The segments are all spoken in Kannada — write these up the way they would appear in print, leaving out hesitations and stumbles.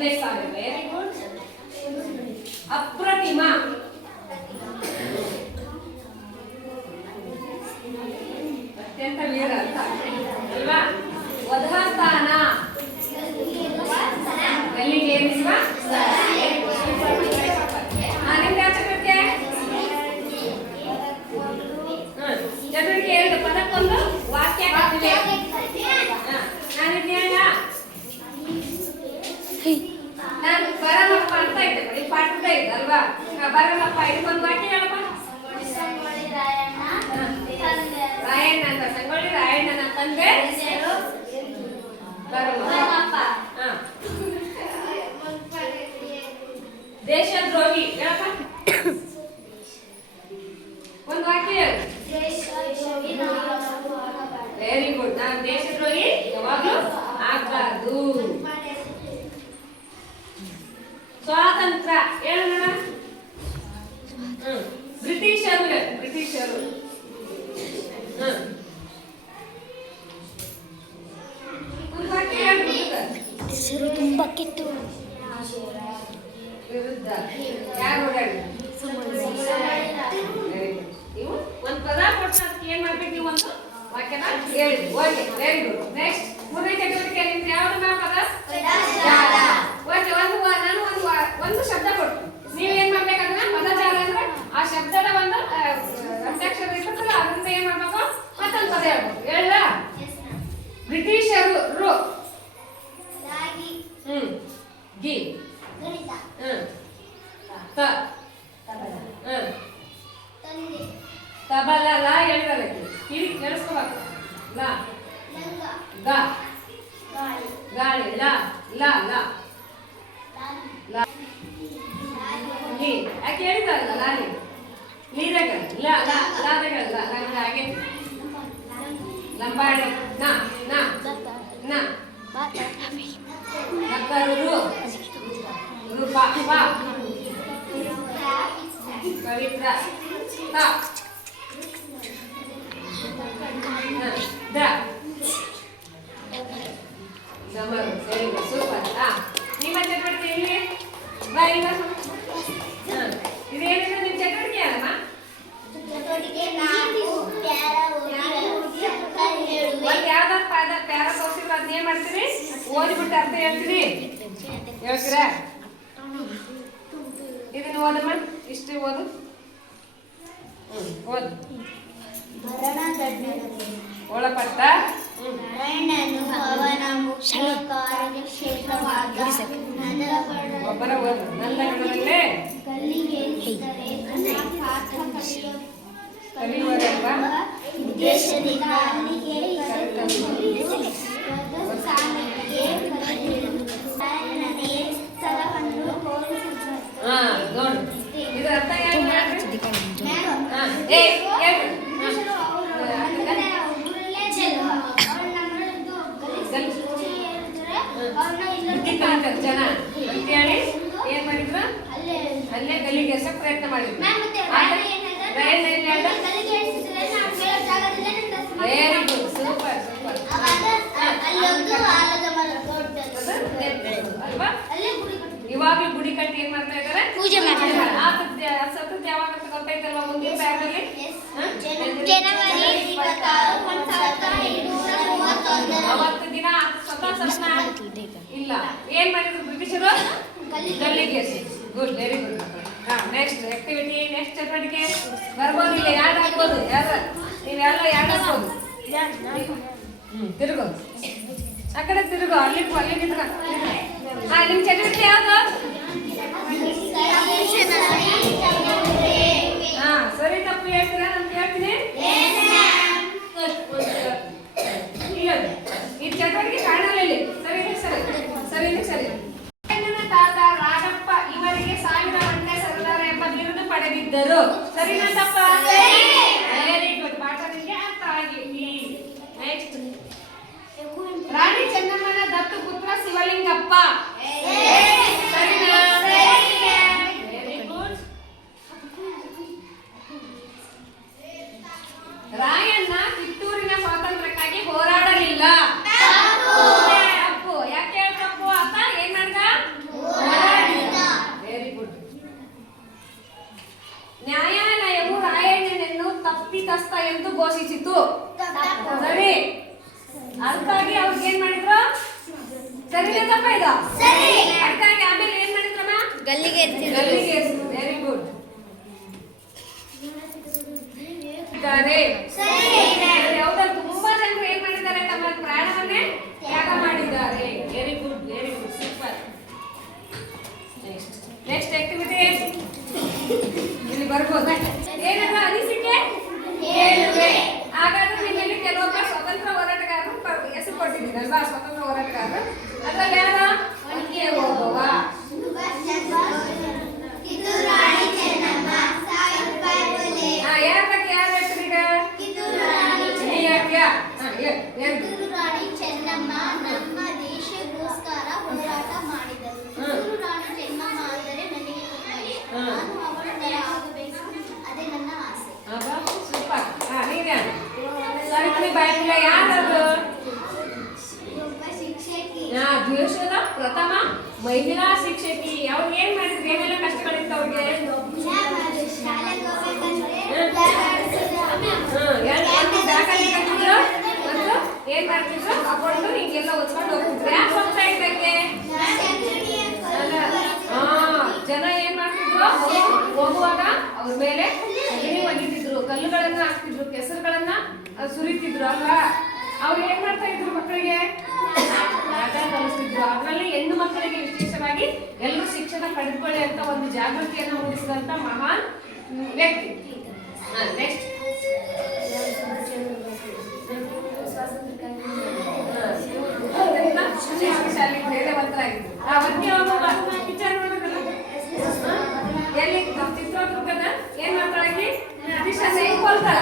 ಒಂದೇ ಸಾಲು. Very good. ಅಪ್ರತಿಮ. ಅತ್ಯಂತ ವೀರ ಅಂತ ಅಲ್ವಾ? ವಧಸ್ಥಾನ. ಗಲ್ಲಿಗೆ ಏನಿಸುವ ಚಟುವಟಿಕೆ ಎರಡು ಪದಕ್ಕೊಂದು ವಾಕ್ಯ ಹಾಕಿದೆ. ನಾನು ಬರಲಪ್ಪ ಅಂತ ಇದ್ದೆ, ಬರೀ ಪಾಠದ ಇದೆ ಅಲ್ವಾ? ಬರಲಪ್ಪ ಇದಕ್ಕೊಂದು ವಾಕ್ಯ ಹೇಳಪ್ಪ. ರಾಯಣ್ಣ ಅಂತ, ಸಂಗೊಳ್ಳಿ ರಾಯಣ್ಣನ ತಂದೆ ಬರಲಪ್ಪ. ದೇಶದ್ರೋಹಿ ಹೇಳಪ್ಪ, ಒಂದು ವಾಕ್ಯ ಹೇಳು. Very good. ನಾನು ದೇಶದ್ರೋಹಿ ಯಾವಾಗಲೂ ಆಗಬಾರ್ದು. ಸ್ವಾತಂತ್ರ್ಯ ಹೇಳೋಣ. ಬ್ರಿಟಿಷರು ತುಂಬಾ ಕೆಟ್ಟು ವಿರುದ್ಧ ಯಾರು ಓಡಾಡಿ? ನೀವು ಒಂದು ಪದ ಕೊಟ್ಟು ಅದಕ್ಕೆ ಏನ್ ಮಾಡ್ಬೇಕು? ನೀವು ಒಂದು ವಾಕ್ಯನ ಹೇಳಿ. Okay, very good. ನೆಕ್ಸ್ಟ್ ಮೂರನೇ ಚಟುವಟಿಕೆ ನಿಮ್ದು ಯಾವ್ದು ಮ್ಯಾಮ್? ಪದ ಜಾಲ. ಓಕೆ, ನಾನು ಒಂದು ಶಬ್ದ ಕೊಟ್ಟು ನೀವೇನ್ ಮಾಡ್ಬೇಕಂದ್ರೆ ಪದಜಾಲ ಅಂದ್ರೆ ಆ ಶಬ್ದದ ಒಂದು ಅಂತ್ಯಾಕ್ಷರ ಇರ್ತದಲ್ಲ, ಅದರಿಂದ ಏನ್ ಮಾಡ್ಬೇಕು? ಮತ್ತೊಂದು ಪದ ಹೇಳ್ಬೇಕು. ಹೇಳ. ಬ್ರಿಟಿಷರು ರು ಗಿ ತ ತಬಲ ಲಾ ಹೇಳಿದಾರೆ. ಕಿವಿ ಕೇಳಿಸ್ಕೋಬೇಕು. ಲಾ ಗ ಗಾಳಿ ಲಾ ಲಾ ಲಾ ಲಾ ಲಿ ಯಾಕೆ ಹೇಳಿದಾರಲ್ಲ ಲಾಲಿ ಲೀದಾಗ ಲಾ ಲಾ ಲಾದಾಗ ಲಾ ನಮ್ಗೆ ಹಾಗೆ ಲಂಬಾಡಿ ನಾ ನಾ ನಾ ನಕ್ಕರು ರು ಪಾ ಪಾ ಪವಿತ್ರ ತ ದ ಸಮರು. ಸರಿ, ಸೂಪರ್. ನಿಮ್ಮ ಚಟುವಟಿಕೆ ಇಲ್ಲಿ ಬರೀ ಇದೇನಿದೆ ನಿಮ್ಮ ಚಟುವಟಿಕೆ ಅಲ್ಲಮ್ಮ? ಒಂದು ಯಾವ್ದಾದ್ರು ಪ್ಯಾರ ತೋರಿಸಿದ್ರು ಅದನ್ನ ಏನ್ ಮಾಡ್ತೀನಿ? ಓದಿಬಿಟ್ಟು ಅರ್ಥ ಹೇಳ್ತೀನಿ. ಹೇಳ್ತೀರಾ? ಇದನ್ನ ಓದಮ್ಮ. ಇಷ್ಟು ಓದು. ಓದು. ಒಳಪಟ್ಟ ಒಬ್ಬರ ನಂದನಗಳಲ್ಲೇ ಕಲಿಯುವರೆಂಬ ಉದ್ದೇಶದಿಂದ ನೋಡಿ ಇದರ ಅರ್ಥ ಏನು? ಜನ ಅಂತೇಳಿ ಏನ್ ಮಾಡಿದ್ರು? ಅಲ್ಲೇ ಗಲ್ಲಿಗೆ ಎಸಕ್ ಪ್ರಯತ್ನ ಮಾಡಿದ್ರು. Very good, super super. ಅಲ್ವಾ? ಇವಾಗ್ಲೂ ಗುಡಿ ಕಟ್ಟಿ ಏನ್ ಮಾಡ್ತಾ ಇದಾರೆ? ಪೂಜೆ ಮಾಡ್ತಾರೆ. ಸತ್ತದ ಯಾವಾಗ ಅಂತ ಗೊತ್ತಾಯ್ತಲ್ವಾ? ಮುಂದಿನ ಪ್ಯಾರಲ್ಲಿ ಅವತ್ತು ದಿನ ಇಲ್ಲ ಏನ್ ಮಾಡಿದ್ರು ಬ್ರಿಟಿಷರು? ಗಲ್ಲಿಗೆ. Good, very good. Next activity, next ಚಟುವಟಿಕೆ ಬರ್ಬೋದು. ಇಲ್ಲ ಯಾರು ಹಾಕ್ಬೋದು? ಯಾರು ನೀವೆಲ್ಲ ಯಾರು ಹಾಕ್ಬೋದು? ತಿರುಗು, ಆ ಕಡೆ ತಿರುಗು. ಅಲ್ಲಿ ನಿಂತ್ಕ. ನಿಮ್ ಚಟುವಟಿಕೆ ಯಾವುದು? ಸರಿ ತಪ್ಪು ಹೇಳ್ತೀರಾ? ನಾನು ಹೇಳ್ತೀನಿ. ಈ ಚಟುವಟಿಕೆ ಕಾಣಲ್ಲ ಇಲ್ಲಿ. ಸರಿ ಸರಿ ಸರಿ ಸರಿ. ತಾತ ರಾಜಪ್ಪ ಇವರಿಗೆ 1000 ಗಂಟೆ ಸರ್ದಾರ ಎಂಬ ಬಿರುದು ಪಡೆದಿದ್ದರು. ಸರಿನಾ ತಪ್ಪ? Very good. ಪಾಠ ನಿಮಗೆ ಅರ್ಥ ಆಗಿದೆ. ನೆಕ್ಸ್ಟ್ ರಾಣಿ ಚೆನ್ನಮ್ಮನ ದತ್ತು ಪುತ್ರ ಶಿವಲಿಂಗಪ್ಪ. ಸರಿನಾ? Very good. ರಾಯಣ್ಣ ಕಿತ್ತೂರಿನ ಸ್ವಾತಂತ್ರ್ಯಕ್ಕಾಗಿ ಹೋರಾಡಲಿಲ್ಲ. ತಪ್ಪು. ಯಾಕೆ ತಪ್ಪು? ಆತ ಏನ್ ಮಾಡ್ದ? ಎಂದು ಘೋಷಿಸಿತು. ಸರಿ, ಅದಕ್ಕಾಗಿ ಅವ್ರಿಗೆ ಏನ್ ಮಾಡಿದ್ರು? ಸರಿನಾ ತಪ್ಪ ಇದು? ಅದಕ್ಕಾಗಿ ಆಮೇಲೆ ಏನ್ ಮಾಡಿದ್ರಮ್ಮ? ಗಲ್ಲಿಗೆ ವೆರಿ ಗುಡ್. ಹೌದಾ? ತುಂಬಾ ಜನರು ಏನ್ ಮಾಡಿದ್ದಾರೆ? ತಮ್ಮ ಪ್ರಾಣವನ್ನೇ ತ್ಯಾಗ ಮಾಡಿದ್ದಾರೆ. Very good, very good, super. Next activity ಇಲ್ಲಿ ಬರ್ಬೋದು. ಏನಲ್ಲ ಅನಿಸಿಕೆ ಹೇಳುವೆ. ಹಾಗಾದ್ರೆ ನಿಮ್ಮಲ್ಲಿ ಕೆಲವೊಬ್ಬ ಸ್ವತಂತ್ರ ಹೋರಾಟಗಾರರು ಹೆಸರು ಕೊಟ್ಟಿದ್ದೀರಲ್ವಾ? ಸ್ವತಂತ್ರ ಹೋರಾಟಗಾರರು ಅದ್ರಲ್ಲಿ ಯಾರ? ಒನಕೆ ಓಬವ್ವ, ಯಾರ ಬಗ್ಗೆ ಯಾರು ಹೇಳ್ತೀರಿ ಈಗ? ಕಿತ್ತೂರು ರಾಣಿ ಚೆನ್ನಮ್ಮ ನಮ್ಮ ದೇಶಕ್ಕೋಸ್ಕರ ಹೋರಾಟ ಮಾಡಿದರು. ಕಿತ್ತೂರು ರಾಣಿ ಚೆನ್ನಮ್ಮ ಅಂದರೆ ನನಗೆ ತುಂಬ ಇಷ್ಟ. ನಾನು ಅವಳ ತರ ಆಗಬೇಕು, ಅದೇ ನನ್ನ ಆಸೆ. ಸೂಪರ್. ಸಾವಿತ್ರಿ ಬಾಯಿ ಫುಲೆ ಯಾರದು? ಒಬ್ಬ ಶಿಕ್ಷಕಿ. ದೇಶದ ಪ್ರಥಮ ಮಹಿಳಾ ಶಿಕ್ಷಕಿ. ಅವ್ರು ಏನ್ ಮಾಡಿದ್ರು? ಏನೆಲ್ಲ ಕಷ್ಟಗಳಿತ್ತು ಅವ್ರಿಗೆ? ಶಾಲೆಗೆ ಹೋಗ್ಬೇಕಂದ್ರೆ ಏನ್ ಮಾಡ್ತಿದ್ರು? ಹಾಕೊಂಡು ಹಿಂಗೆಲ್ಲ ಹೊಚ್ಕೊಂಡು ಹೋಗ್ತಿದ್ರು. ಯಾಕೆ ಹೋಗ್ತಾ ಇದ್ದಕ್ಕೆ? ಜನ ಏನ್ ಮಾಡ್ತಿದ್ರು? ಹೋಗುವಾಗ ಅವ್ರ ಮೇಲೆ ಅಗ್ನಿ ಒಗಿತಿದ್ರು, ಕಲ್ಲುಗಳನ್ನ ಹಾಕ್ತಿದ್ರು, ಕೆಸರುಗಳನ್ನ ಸುರಿತಿದ್ರು ಅಲ್ವಾ? ಅವ್ರು ಏನ್ ಮಾಡ್ತಾ ಇದ್ರು? ಮಕ್ಕಳಿಗೆ ಆಟ ಕಲಿಸ್ತಿದ್ರು. ಅದರಲ್ಲಿ ಹೆಣ್ಣು ಮಕ್ಕಳಿಗೆ ವಿಶೇಷವಾಗಿ ಎಲ್ಲರೂ ಶಿಕ್ಷಣ ಪಡೆದುಕೊಳ್ಳಿ ಅಂತ ಒಂದು ಜಾಗೃತಿಯನ್ನು ಮೂಡಿಸಿದಂತ ಮಹಾನ್ ವ್ಯಕ್ತಿ. ನೆಕ್ಸ್ಟ್ ಎಲ್ಲಿ ಚಿತ್ರದುರ್ಗದ ಏನ್ ಮಾಡ್ತಾಳೆ? ಕೊಲ್ತಾಳ.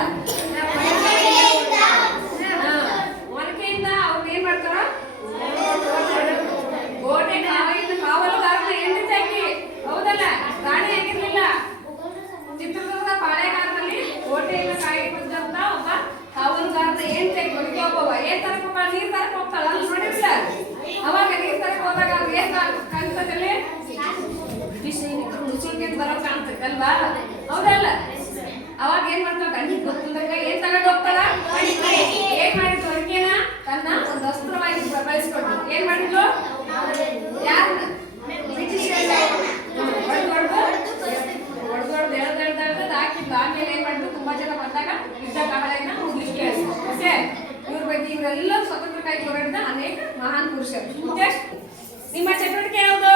ಒನಕೆಯಿಂದ ಅವ್ರು ಏನ್ ಮಾಡ್ತಾರ? ಗೋಡೆ ಕಾವಲುಗಾರನ ಹೆಂಡತಿ. ಹೌದಲ್ಲ? ರಾಣಿ ಆಗಿರ್ಲಿಲ್ಲ. ಚಿತ್ರದುರ್ಗದ ಪಾಳೆಗಾರದಲ್ಲಿ ಕೋಟೆಯನ್ನು ಕಾಯ್ಕೊಂಡಂತ ಒಬ್ಬ ಕಾವಲುಗಾರನ ಹೆಂಡತಿ ಒನಕೆ ಓಬವ್ವ. ಏನ್ ತರಕ್ ಹೋಗ್ತಾಳ? ನೀರ್ ತರಕ್ ಹೋಗ್ತಾಳ. ಅಲ್ಲಿ ನೋಡಿರ್ಲಿಲ್ಲ? ಅವಾಗ ನೀರ್ ತರಕ್ ಹೋದಾಗ ಅವ್ರು ಏನ್ ಕಾಣ್ತದಲ್ಲಿ? ಸೈನಿಕರು ಮುಸುಳ್ಕೊಂಡು ಬರೋ ಕಾಣ್ತಕ್ಕಲ್ವಾ? ಹೌದಲ್ಲ? ಅವಾಗ ಏನ್ ಮಾಡ್ತಾಳ? ಕಣ್ಣಿಗೆ ಗೊತ್ತಿದ್ದಾಗ ಏನ್ ತಗೊಂಡು ಹೋಗ್ತಾಳ? ಏನ್ ಮಾಡಿದ್ರು? ಒನಕೆನ ತನ್ನ ಒಂದು ಅಸ್ತ್ರವಾಗಿ ಬಳಸ್ಕೊಂಡು ಏನ್ ಮಾಡಿದ್ರು? ಯಾರನ್ನ? ಹೊಡೆದೊಡ್ದು ಎಳ್ದು ಹಾಕಿದ್ಲು. ಆಮೇಲೆ ಏನ್ ಮಾಡಿದ್ರು? ತುಂಬಾ ಜನ ಬಂದಾಗ ಯುದ್ಧ ಕಾಲನ ಮುಗಿಸ್ಕೆ ಹೇಳಿದ್ರು. ಓಕೆ, ಇವ್ರ ಬಗ್ಗೆ ಇವರೆಲ್ಲ ಸ್ವತಂತ್ರಕ್ಕಾಗಿ ಹೋರಾಡಿದ ಅನೇಕ ಮಹಾನ್ ಪುರುಷರು. ನಿಮ್ಮ ಚಟುವಟಿಕೆ ಯಾವುದು?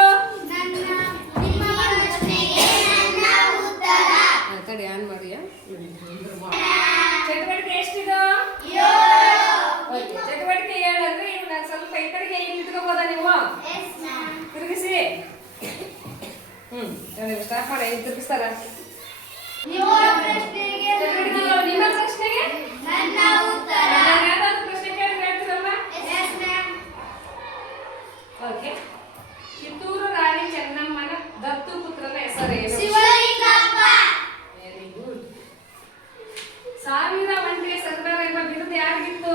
ತಡಿ ಆನ್ ಮಾಡಿಯಾ? ಚಟುವಟಿಕೆ ಎಷ್ಟಿದು? ಚಟುವಟಿಕೆ 7 ಅಂದ್ರೆ ಇವ್ನ ಸ್ವಲ್ಪ ಈ ಕಡೆಗೆ ಇಲ್ಲಿ ಇಟ್ಕೋಬೋದಾ ನೀವು? ತಿರುಗಿಸಿ. ಸ್ಟಾರ್ಟ್ ಮಾಡಿ. ತಿರುಗಿಸ್ತಾರ. ನಿಮ್ಮ ಪ್ರಶ್ನೆಗೆ ನನ್ನ ಉತ್ತರ. ಯಾವ್ದಾದ್ರು ಪ್ರಶ್ನೆ ಕೇಳಿದ್ರೆ ಹೇಳ್ತೀರಲ್ವಾ? ಓಕೆ. ಕಿತ್ತೂರು ರಾಣಿ ಚೆನ್ನಮ್ಮನ ದತ್ತು ಪುತ್ರನ ಹೆಸರೇನು? ಶಿವಲಿಂಗಪ್ಪ. Very good. ಸಾವಿರ ಒಂಟೆ ಸರ್ದಾರ ಎಂಬ ಬಿರುದು ಯಾರಿಗಿತ್ತು?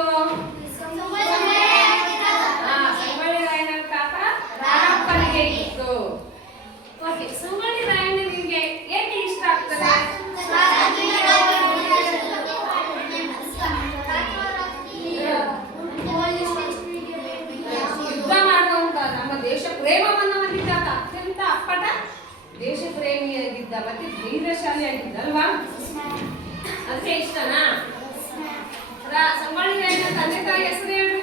ಸಂಗೊಳ್ಳಿ ರಾಯಣ್ಣ ತಾತ ರಾಮಪ್ಪನಿಗೆ ಇತ್ತು. ಓಕೆ, ಸಂಗೊಳ್ಳಿ ರಾಯಣ್ಣ ನಿಮ್ಗೆ ಏಕೆ ಇಷ್ಟ ಆಗ್ತದೆ? ಯುದ್ಧ ಮಾಡುವಂತ ನಮ್ಮ ದೇಶ ಪ್ರೇಮವನ್ನು ಹೊಂದಿದ್ದ ಅತ್ಯಂತ ಅಪ್ಪಟ ದೇಶ ಪ್ರೇಮಿಯಾಗಿದ್ದ ಮತ್ತೆ ಧೈರ್ಯಶಾಲಿಯಾಗಿದ್ದ ಅಲ್ವಾ? ಅದಕ್ಕೆ ಇಷ್ಟನಾ? ಸಂಗೊಳ್ಳಿ ರಾಯಣ್ಣ ತಂದೆ ತಾಯಿ ಹೆಸರು ಹೇಳ್ರಿ.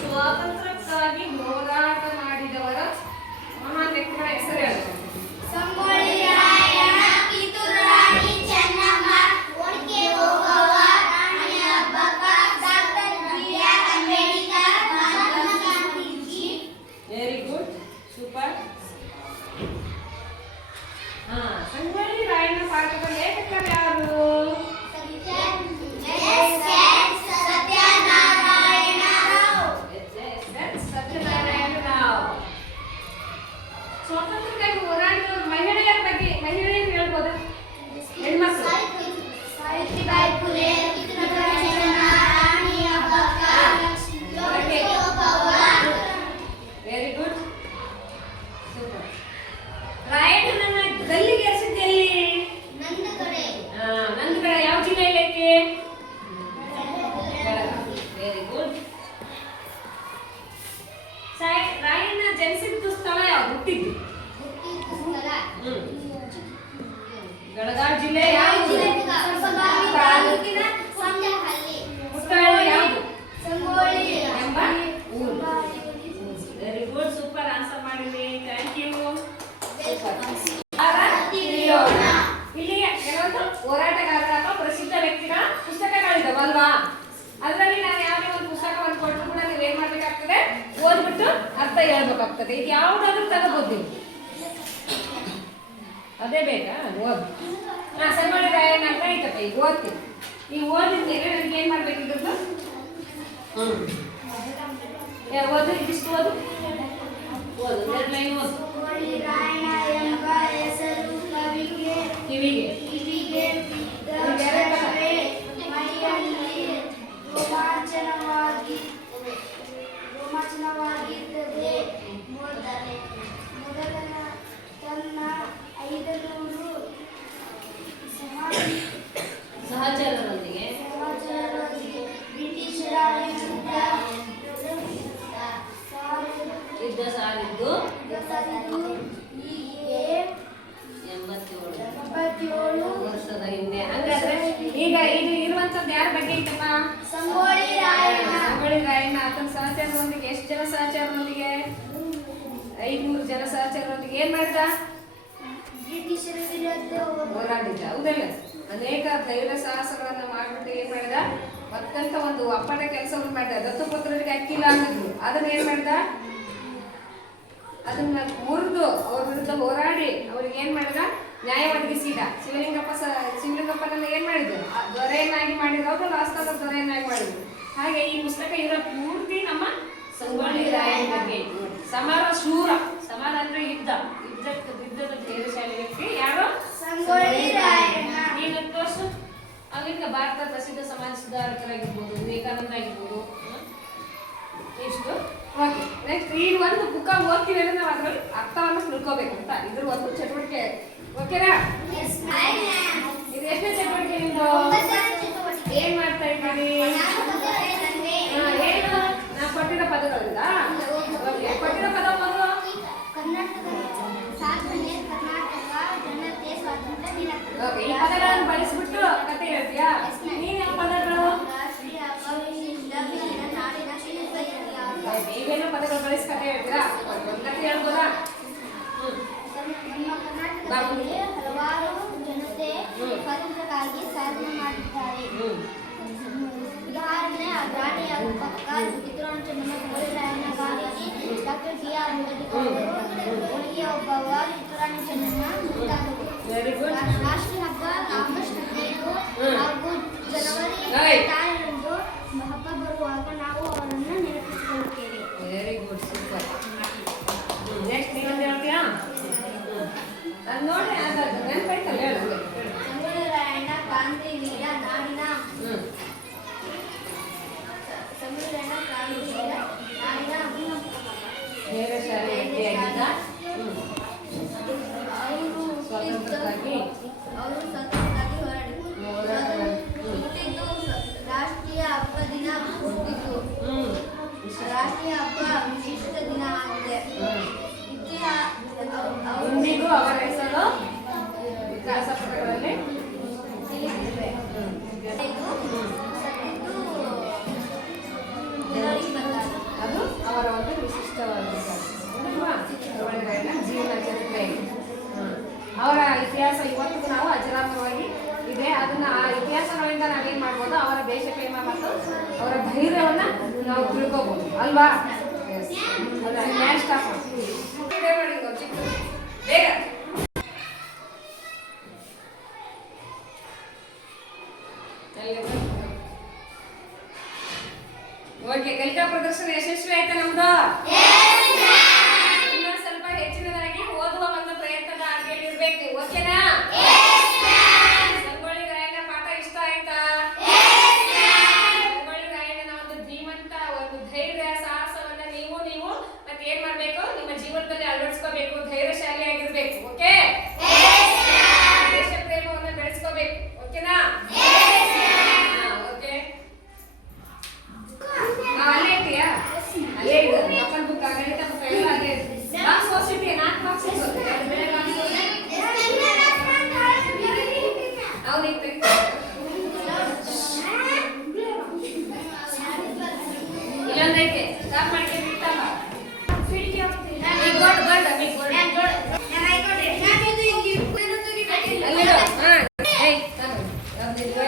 ಸ್ವಾತಂತ್ರ್ಯಕ್ಕಾಗಿ ಹೋರಾಟ ಮಾಡಿದವರ ಮಹಾನ್ ವ್ಯಕ್ತಿಗಳ ಹೆಸರು ಹೇಳ್ರಿ. Sangolli Rayanna, Kittur Rani Chennamma, Onake Obavva, Rani Abbakka, doctor B R. Ambedkar, Mahatma Gandhiji. Very good, super. Sangolli Rayanna ಪಾಠದ ಲೇಖಕರು ಯಾರು? ಅಲ್ವಾ? ಅದರಲ್ಲಿ ನಾನು ಯಾವುದೇ ಒಂದು ಪುಸ್ತಕವನ್ನು ಕೊಟ್ಟರು ಕೂಡ ನೀವು ಏನ್ ಮಾಡ್ಬೇಕಾಗ್ತದೆ, ಓದ್ಬಿಟ್ಟು ಅರ್ಥ ಹೇಳ್ಬೇಕಾಗ್ತದೆ. ಇದು ಯಾವುದಾದ್ರೂ ತಗೋಬಹುದು ನೀವು. ಅದೇ ಬೇಕಾ? ಓದ್. ಸಂಗೊಳ್ಳಿ ರಾಯಣ್ಣ ಅಂತ ಐತಪ್ಪ, ಈಗ ಓದ್ತೀನಿ. ನೀವು ಓದಿದ್ಮೇಲೆ ನನಗೆ ಏನ್ ಮಾಡ್ಬೇಕಿದ್ದು? ಓದು, ಇದಿಷ್ಟು ಓದು. ಓದು, 2 ಲೈನ್ ಓದು. ಸಂಗೊಳ್ಳಿ ರಾಯಣ್ಣ ಎಂಬ ಹೆಸರು ಕವಿಗೆ ಕಿವಿಗೆ ಬಿದ್ದಕ್ಷಣವೇ ಮೈಯಲ್ಲಿ ರೋಮಾಂಚನವಾಗಿದ್ದದೆ. ಮೊದಲ ತನ್ನ 500 ಸಹಚರರೊಂದಿಗೆ ಬ್ರಿಟಿಷರ ವಿರುದ್ಧ ಯುದ್ಧ ಸಾರಿದ್ದು ಹೀಗೆ 87 ವರ್ಷದ ಹಿಂದೆ. ಹಂಗಾದ್ರೆ ಈಗ ಇದು ಇರುವಂತದ್ದು ಯಾರ ಬಗ್ಗೆ ಐತಪ್ಪ? ಸಂಗೊಳ್ಳಿ ರಾಯಣ್ಣ. ಸಂಗೊಳ್ಳಿ ರಾಯಣ್ಣ ಆತನ ಸಹಚರರೊಂದಿಗೆ ಎಷ್ಟು ಜನ ಸಹಚರರೊಂದಿಗೆ? 500 ಜನ ಸಹಚರರೊಂದಿಗೆ ಏನ್ ಮಾಡಿದ? ಬ್ರಿಟಿಷರ ವಿರುದ್ಧ ಹೋರಾಡಿದ್ದ. ಹೌದಲ್ಲ? ಅನೇಕ ಧೈರ್ಯ ಸಾಹಸಗಳನ್ನ ಮಾಡ್ಬಿಟ್ಟು ಏನ್ ಮಾಡಿದ? ಮತ್ತಂತ ಒಂದು ಅಪ್ಪಟ ಕೆಲಸವನ್ನು ಮಾಡಿದ. ದತ್ತುಪುತ್ರರಿಗೆ ಅಕ್ಕಿಲ್ಲ ಅಂದಿದ್ರು, ಅದನ್ನ ಏನ್ ಮಾಡಿದ? ಅದನ್ನ ಮುರಿದು ಅವ್ರ ವಿರುದ್ಧ ಹೋರಾಡಿ ಅವ್ರಿಗೆ ಏನ್ ಮಾಡಿದ? ನ್ಯಾಯ ಒದಗಿಸಿದ. ಶಿವಲಿಂಗಪ್ಪನನ್ನ ಏನ್ ಮಾಡಿದ್ರು? ದೊರೆಯನ್ನಾಗಿ ಮಾಡಿರೋದು, ಲಾಸ್ಟ್ ದೊರೆಯನ್ನಾಗಿ ಮಾಡಿದ್ರು. ಹಾಗೆ ಈ ಪುಸ್ತಕ ಇರೋ ಪೂರ್ತಿ ನಮ್ಮ ಸಂಗೊಳ್ಳಿ ರಾಯಣ್ಣ ಬಗ್ಗೆ. ಸಮರ ಶೂರ, ಸಮರ ಅಂದ್ರೆ ಯುದ್ಧದ ಧೈರ್ಯಶಾಲಿ ವ್ಯಕ್ತಿ ಯಾರು? ಸಂಗೊಳ್ಳಿ ರಾಯಣ್ಣ. ನೀನು ತೋರ್ಸು. ಅಲ್ಲಿಂದ ಭಾರತದ ಪ್ರಸಿದ್ಧ ಸಮಾಜ ಸುಧಾರಕರಾಗಿರ್ಬೋದು, ವಿವೇಕಾನಂದ ಆಗಿರ್ಬೋದು. ಇಷ್ಟು ಓಕೆ. ನೆಕ್ಸ್ಟ್ ಈ ಒಂದು ಬುಕ್ ಓದ್ತೀವಿ ಅಂದ್ರೆ ನಾವು ಅದ್ರಲ್ಲಿ ಅರ್ಥವನ್ನು ತಿಳ್ಕೋಬೇಕು ಅಂತ. ಇದ್ರ ಒಂದು ಚಟುವಟಿಕೆ. ಓಕೆನಾ? ಇದು ಎಷ್ಟನೇ ಚಟುವಟಿಕೆ ನಿಮ್ದು? ಏನ್ ಮಾಡ್ತಾ ಇದ್ದೀರಿ? ಏನು ನಾವು ಕೊಟ್ಟಿರೋ ಪದಗಳಿಂದ ಕೊಟ್ಟಿರೋ ಪದ ಒಂದು ಓಕೆ. ಈ ಪದಗಳನ್ನು ಬಳಸ್ಬಿಟ್ಟು ಕತೆ ಹೇಳ್ತೀಯಾ? ನೀನ್ ಯಾವ ಪದಗಳು? ನೀವೇನೋ ಪದಗಳು ಬಳಸಿ ಕತೆ ಹೇಳ್ತೀರಾ? ಒಂದು ಕತೆ ಹೇಳ್ಬೋದಾ? ನಮ್ಮ ಕರ್ನಾಟಕದಲ್ಲಿ ಹಲವಾರು ಜನತೆ ಸ್ವಾತಂತ್ರ್ಯಕ್ಕಾಗಿ ಸಾಧನೆ ಮಾಡಿದ್ದಾರೆ. ಉದಾಹರಣೆ ರಾಣಿ ಅಕ್ಕಕ್ಕ, ಕಿತ್ತೂರು ಚೆನ್ನಮ್ಮ, ಸಂಗೊಳ್ಳಿ ರಾಯಣ್ಣ, ಗಾಂಧೀಜಿ, ಡಾಕ್ಟರ್ ಬಿ.ಆರ್. ಅಂಬೇಡ್ಕರ್ ಅವರು, ಒಳಗೆ ಒಬ್ಬವ್ವ, ಕಿತ್ತೂರಾಣಿ ಚೆನ್ನಮ್ಮ ಮುಂತಾದವು. ರಾಷ್ಟ್ರೀಯ ಹಬ್ಬ ಆಗಸ್ಟ್ 15 ಹಾಗೂ ಜನವರಿ 26ರಂದು ಹಬ್ಬ ಬರುವಾಗ ನಾವು ಅವರನ್ನು ನೆನಪಿಸಿಕೊಳ್ಳುತ್ತೇವೆ. Very good, super. ನೆಕ್ಸ್ಟ್ ನೀವೊಂದು ಹೇಳ್ತೀಯಾ? ನಾನು ನೋಡಿ ನೆನಪೈತಲ್ಲ, ಹೇಳು. ಸಂಗೊಳ್ಳಿ ರಾಯಣ್ಣ ಕ್ರಾಂತಿ ವೀರ, ನಾಡಿನ ಸಂಗೊಳ್ಳಿ ರಾಯಣ್ಣ ಕ್ರಾಂತಿ ವೀರ, ನಾಡಿನ ಧೈರ್ಯಶಾಲಿ ವ್ಯಕ್ತಿಯಾಗಿದ್ದ. ಅವರು ಸ್ವಾತಂತ್ರ್ಯಕ್ಕಾಗಿ ಹುಟ್ಟಿದ್ದು ರಾಷ್ಟ್ರೀಯ ಹಬ್ಬ ದಿನ ಹುಟ್ಟಿದ್ದು. ರಾಷ್ಟ್ರೀಯ ಹಬ್ಬ ವಿಶಿಷ್ಟ ದಿನ ಆಗಿದೆ. ಇಂದಿಗೂ ಅವರ ಹೆಸರು ಇತಿಹಾಸ ಪುಟಗಳಲ್ಲಿ ತಿಳಿದಿದೆ. ಅದು ಅವರ ಒಂದು ವಿಶಿಷ್ಟವಾದ ಜೀವನ ಚರಿತ್ರೆ. ಅವರ ಇತಿಹಾಸ ಇವತ್ತಿಗೂ ನಾವು ಅಜರಾಮರವಾಗಿ ಇದೆ. ಅದನ್ನ ಆ ಇತಿಹಾಸಗಳಿಂದ ನಾವೇನ್ ಮಾಡ್ಬೋದು? ಅವರ ದೇಶ ಪ್ರೇಮ ಮತ್ತು ಅವರ ಧೈರ್ಯವನ್ನ ನಾವು ತಿಳ್ಕೋಬಹುದು ಅಲ್ವಾ? ಸ್ಟಾಪ್ ಬೇಗ. ಓಕೆ, ಕಲಿಕಾ ಪ್ರದರ್ಶನ ಯಶಸ್ವಿ ಆಯ್ತಾ ನಮ್ದು? ಇನ್ನೊಂದು ಸ್ವಲ್ಪ ಹೆಚ್ಚಿನದಾಗಿ ಓದುವ ಒಂದು ಪ್ರಯತ್ನದ ಹಾಗೆಯಿರ್ಬೇಕು. ಓಕೆನಾ? ಸಂಗೊಳ್ಳಿ ರಾಯಣ್ಣ ಪಾಠ ಇಷ್ಟ ಆಯ್ತಾ? ಸಂಗೊಳ್ಳಿ ರಾಯಣ್ಣನ ಒಂದು ಧೀಮಂತ ಒಂದು ಧೈರ್ಯ ಸಾಹಸವನ್ನ ನೀವು ಮತ್ತೆ ಏನ್ ಮಾಡ್ಬೇಕು? ನಿಮ್ಮ ಜೀವನದಲ್ಲಿ ಅಳವಡಿಸ್ಕೋಬೇಕು. ಧೈರ್ಯಶಾಲಿ ಆಗಿರ್ಬೇಕು. ಓಕೆ? ದೇಶ ಪ್ರೇಮವನ್ನು ಬೆಳೆಸ್ಕೋಬೇಕು. ಓಕೆನಾ? ಓಕೆ. ಅಲ್ಲೇ ಇಟ್ಟಿಯಾ? ಅಲ್ಲೇ ಇಡು. ಅಪ್ಪನ ಬುಕ್, ಗಣಿತ ಬುಕ್ ಎಲ್ಲ ಅಲ್ಲೇ ಇಡು. ಬಾಕ್ಸ್ ಓದಿಸಿಟ್ಟಿಯ? 4 ಬಾಕ್ಸ್ ಓದಿಸಿ. ಹೌದು, ಈಗ ತೆಗಿ. ಇಲ್ಲೊಂದೈತೆ. ಸ್ಟಾಪ್ ಮಾಡಿ.